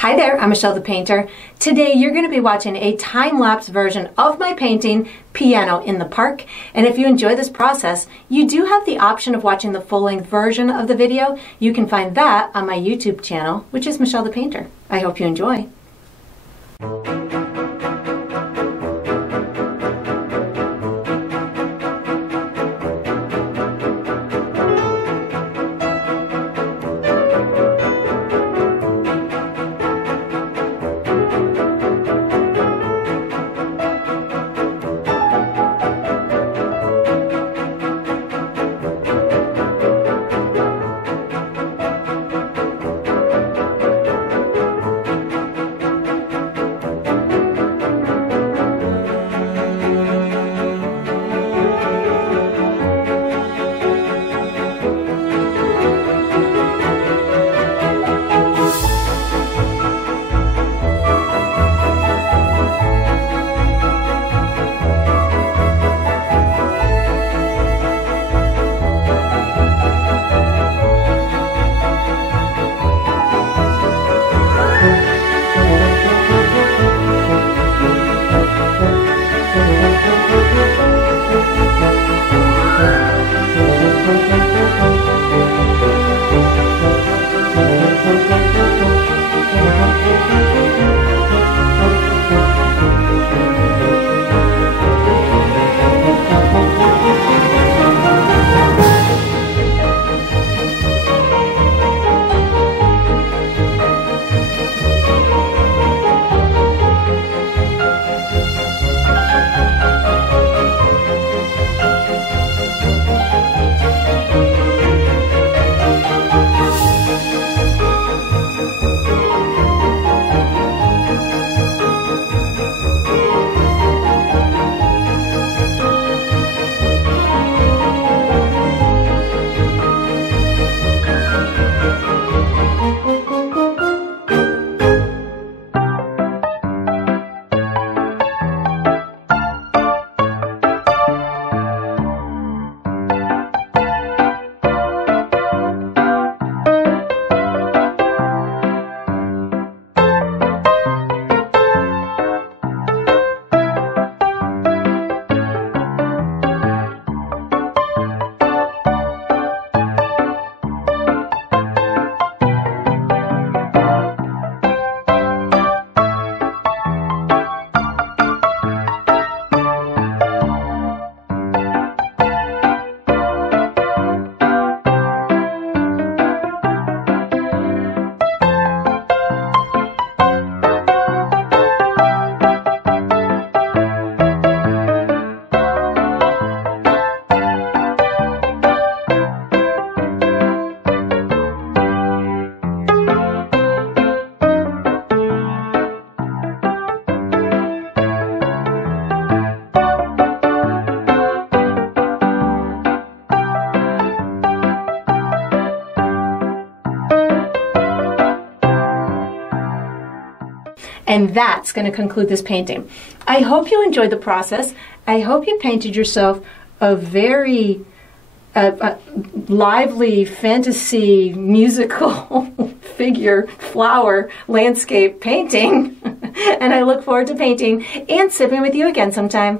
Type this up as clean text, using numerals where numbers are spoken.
Hi there, I'm Michelle the Painter. Today you're going to be watching a time-lapse version of my painting, Piano in the Park. And if you enjoy this process, you do have the option of watching the full-length version of the video. You can find that on my YouTube channel, which is Michelle the Painter. I hope you enjoy. And that's going to conclude this painting. I hope you enjoyed the process. I hope you painted yourself a very lively fantasy musical figure, flower, landscape painting. And I look forward to painting and sipping with you again sometime.